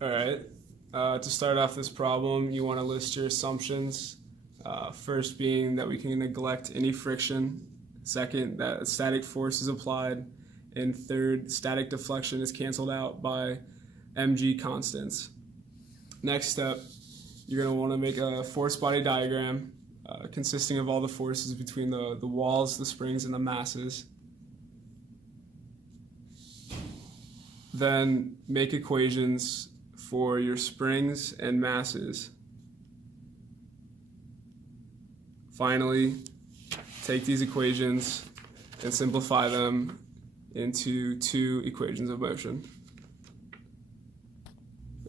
All right. To start off this problem, you want to list your assumptions. First being that we can neglect any friction. Second, that a static force is applied. And third, static deflection is canceled out by mg constants. Next step, you're going to want to make a force body diagram consisting of all the forces between the walls, the springs, and the masses. Then make equations for your springs and masses. Finally, take these equations and simplify them into two equations of motion.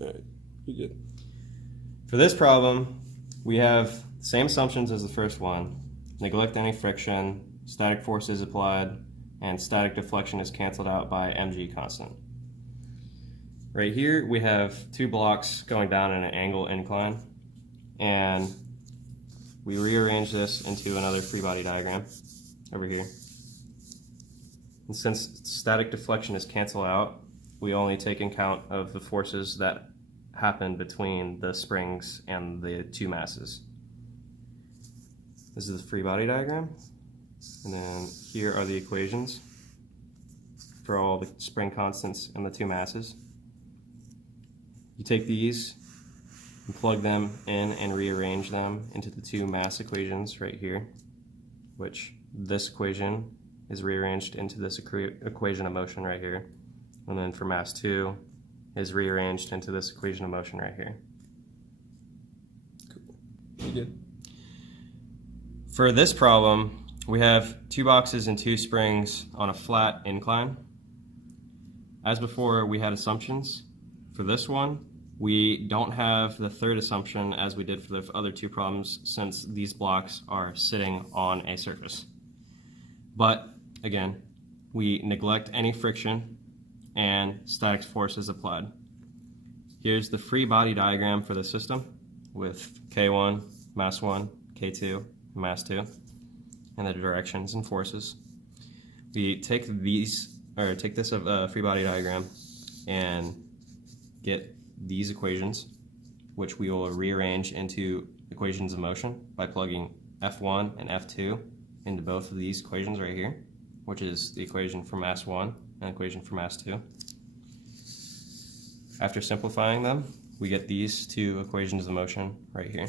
All right, you're good. For this problem, we have the same assumptions as the first one. Neglect any friction, static force is applied, and static deflection is canceled out by mg constant. Right here, we have two blocks going down in an angle incline, and we rearrange this into another free body diagram over here. And since static deflection is canceled out, we only take account of the forces that happen between the springs and the two masses. This is the free body diagram, and then here are the equations for all the spring constants and the two masses. You take these and plug them in and rearrange them into the two mass equations right here, which this equation is rearranged into this equation of motion right here, and then for mass 2 is rearranged into this equation of motion right here. Cool. You good? For this problem, we have two boxes and two springs on a flat incline. As before, we had assumptions. For this one, we don't have the third assumption as we did for the other two problems, since these blocks are sitting on a surface. But again, we neglect any friction and static force is applied. Here's the free body diagram for the system with K1, mass 1, K2, mass 2, and the directions and forces. We take this free body diagram and get these equations, which we will rearrange into equations of motion by plugging F1 and F2 into both of these equations right here, which is the equation for mass 1 and equation for mass 2. After simplifying them, we get these two equations of motion right here.